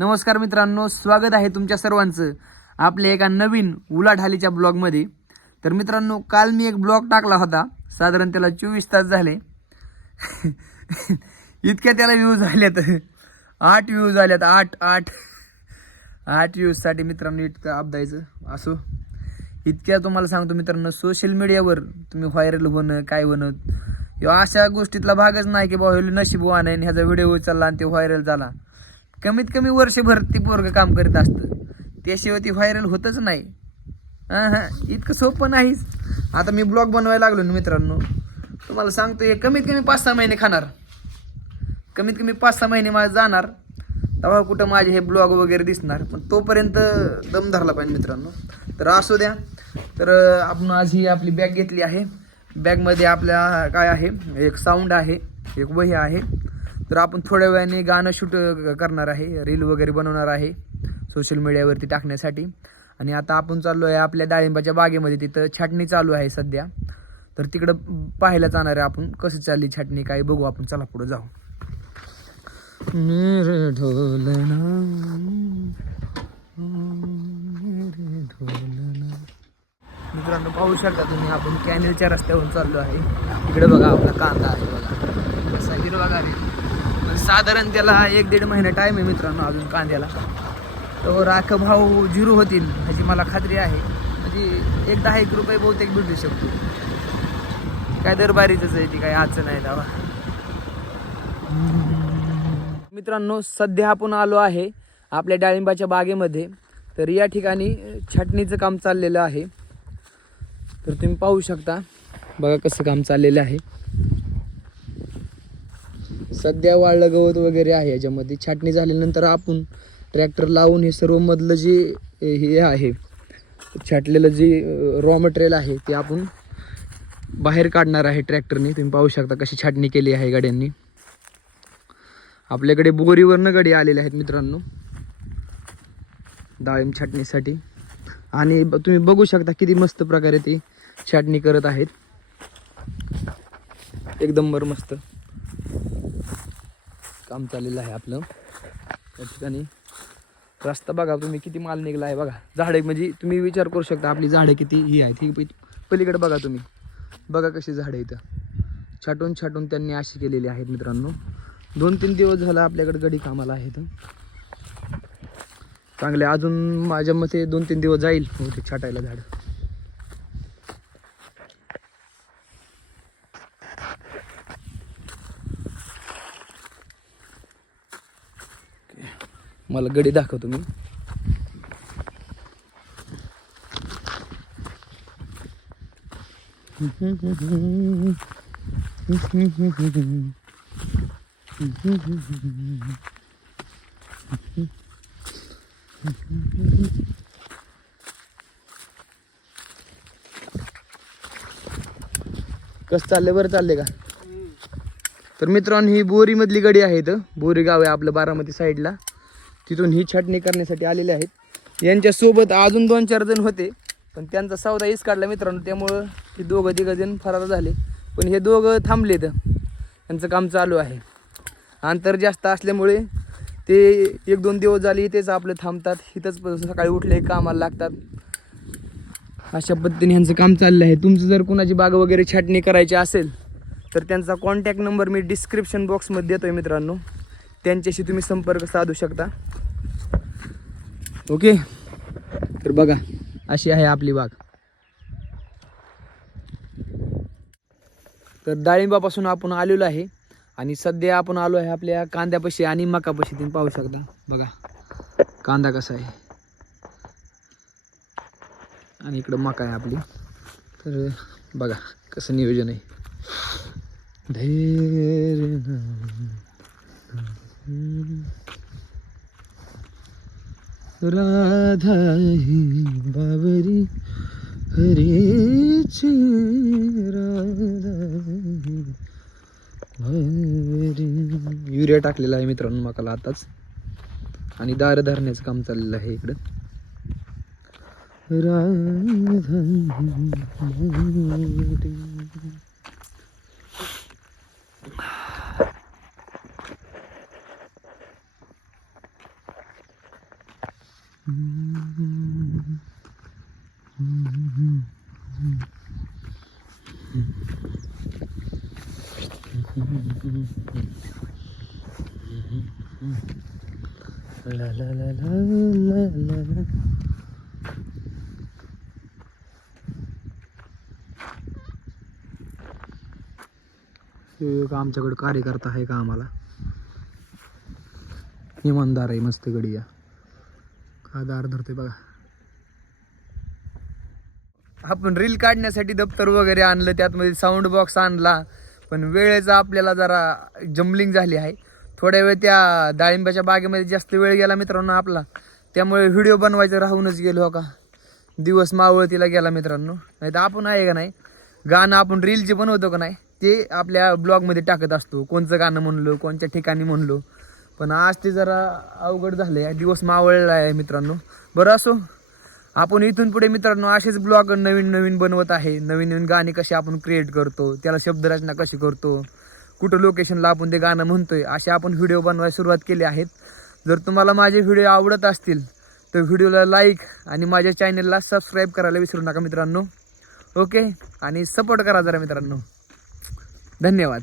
नमस्कार मित्रांनो, स्वागत आहे तुमच्या सर्वांचं आपल्या एका नवीन उलाढालीच्या ब्लॉगमध्ये. तर मित्रांनो, काल मी एक ब्लॉग टाकला होता, साधारण त्याला 24 तास झाले. इतक्या त्याला व्ह्यूज आल्यात, 8 व्ह्यूज आल्यात. 8 व्ह्यूजसाठी मित्रांनो इतकं अपदायचं असो. इतक्या तुम्हाला सांगतो मित्रांनो, सोशल मीडियावर तुम्ही व्हायरल होणं काय होणं किंवा अशा गोष्टीतला भागच नाही की बाबा नशीबवान आहे ह्याचा व्हिडिओ उचलला आणि ते व्हायरल झाला. कमीत कमी वर्षभर ती पोरगं काम करीत असतं, त्याशिवाय ती व्हायरल होतच नाही. इतकं सोपं नाहीच. आता मी ब्लॉग बनवायला लागलो ना मित्रांनो, तुम्हाला सांगतो हे कमीत कमी 5-6 महिने खाणार, कमीत कमी 5-6 महिने माझे जाणार, तेव्हा कुठं माझे हे ब्लॉग वगैरे दिसणार. पण तोपर्यंत दम धरला पाहिजे मित्रांनो. तर असू द्या. तर आपण आज ही आपली बॅग घेतली आहे. बॅगमध्ये आपल्या काय आहे, एक साऊंड आहे, एक वही आहे. तर आपण थोड्या वेळाने गाणं शूट करणार आहे, रील वगैरे बनवणार आहे सोशल मीडियावरती टाकण्यासाठी. आणि आता आपण चाललो आहे आपल्या डाळिंबाच्या बागेमध्ये, तिथं छाटणी चालू आहे सध्या. तर तिकडं पाहायला जाणार आहे आपण, कसं चालली छाटणी काय बघू आपण. चला पुढे जाऊ. मेरे ढोलना मेरे ढोलना. मित्रांनो पाहू शकता तुम्ही, आपण कॅनेलच्या रस्त्यावरून चाललो आहे. इकडे बघा आपला कांदा आहे, बघा कसा हिरवागार आहे. साधारण त्याला 1-1.5 महिना टाईम आहे मित्रांनो अजून कांद्याला. तो राख भाव 0 होतील ह्याची मला खात्री आहे. म्हणजे 10-1 रुपये बहुतेक भेटू शकतो. काय दरबारीच आहे ती, काय अडचण नाही दावा. मित्रांनो सध्या आपण आलो आहे आपल्या डाळिंबाच्या बागेमध्ये. तर या ठिकाणी छाटणीचं काम चाललेलं आहे. तर तुम्ही पाहू शकता, बघा कसं काम चाललेलं आहे. सध्या वाळलं गवत वगैरे आहे याच्यामध्ये. छाटणी झाल्यानंतर आपण ट्रॅक्टर लावून हे सर्व मधलं जे हे आहे, छाटलेलं जे रॉ मटेरियल आहे ते आपण बाहेर काढणार आहे ट्रॅक्टरने. तुम्ही पाहू शकता कशी छाटणी केली आहे गाड्यांनी. आपल्याकडे बोरीवरनं गाडी आलेले आहेत मित्रांनो डाळिंब छाटणीसाठी. आणि तुम्ही बघू शकता किती मस्त प्रकारे ते छाटणी करत आहेत. एकदम मस्त काम चाललेलं आहे आपलं. या ठिकाणी रस्ता बघा तुम्ही, किती माल निघला आहे बघा. झाडे म्हणजे तुम्ही विचार करू शकता आपली झाडे किती ही आहेत. ही पलीकडे बघा तुम्ही, बघा कशी झाडं इथं छाटून त्यांनी अशी केलेली आहेत मित्रांनो. 2-3 दिवस झाला आपल्याकडे गडी कामाला आहेत चांगले. अजून माझ्या मते 2-3 दिवस जाईल होते छाटायला झाड. मला गडी दाखवतो मी. कसं चाललंय, बरं चाललंय का? तर मित्रांनो ही बोरी मधली गडी आहे. बोरी गाव आहे आपलं बारामती साईडला. तिथून ही छाटणी करण्यासाठी आलेले आहेत. यांच्यासोबत अजून 2-4 जण होते, पण त्यांचा सौदा हीच काढला मित्रांनो. त्यामुळं ती 2-3 जण फरार झाले. पण हे दोघं थांबलेत, त्यांचं काम चालू आहे. अंतर जास्त असल्यामुळे ते 1-2 दिवस झाले इथेच आपलं थांबतात. इथंच सकाळी उठले कामाला लागतात. अशा पद्धतीने ह्यांचं काम चाललं आहे. तुमचं जर कुणाची बाग वगैरे छाटणी करायची असेल तर त्यांचा कॉन्टॅक्ट नंबर मी डिस्क्रिप्शन बॉक्समध्ये देतोय मित्रांनो. त्यांच्याशी तुम्ही संपर्क साधू शकता. ओके. तर बघा अशी आहे आपली बाग. तर डाळिंबापासून आपण आलेलो आहे आणि सध्या आपण आलो आहे आपल्या कांद्यापाशी आणि मकापाशी. तुम्ही पाहू शकता बघा कांदा कसा आहे आणि इकडं मका आहे आपली. तर बघा कसं नियोजन आहे. राधा बाबरी हरीची राधा बाबरी. युरिया टाकलेला आहे मित्रांनो मकाला आताच. आणि दार धरण्याचं काम चाललेलं आहे इकडं. राधा बाबरी. ला ला ला ला ला ला ला. एक आमच्याकडे कार्यकर्ता आहे का आम्हाला इमानदार आहे मस्त गडी या का दार धरते बघा. आपण रील काढण्यासाठी दप्तर वगैरे आणलं त्यातमध्ये साऊंड बॉक्स आणला पण वेळेचा आपल्याला जरा जम्बलिंग झाली आहे. थोड्या वेळ त्या डाळिंबाच्या बागेमध्ये जास्त वेळ गेला मित्रांनो आपला त्यामुळे व्हिडिओ बनवायचं राहूनच गेलो का दिवस मावळतीला गेला मित्रांनो. नाही तर आपण आहे का नाही गाणं आपण रील जे बनवतो का नाही ते आपल्या ब्लॉगमध्ये टाकत असतो कोणचं गाणं म्हणलो कोणत्या ठिकाणी म्हणलो पण आज ते जरा अवघड झालंय दिवस मावळला आहे मित्रांनो. बरं असो आपण इथून पुढे मित्रांनो असेच ब्लॉग नवीन नवीन बनवत आहे. नवीन नवीन गाणी कशी आपण क्रिएट करतो त्याला शब्दरचना कशी करतो कुठं लोकेशनला आपण ते गाणं म्हणतोय असे आपण व्हिडिओ बनवायला सुरुवात केली आहेत. जर तुम्हाला माझे व्हिडिओ आवडत असतील तर व्हिडिओला लाईक आणि माझ्या चॅनलला सबस्क्राईब करायला विसरू नका मित्रांनो. ओके आणि सपोर्ट करा जरा मित्रांनो. धन्यवाद.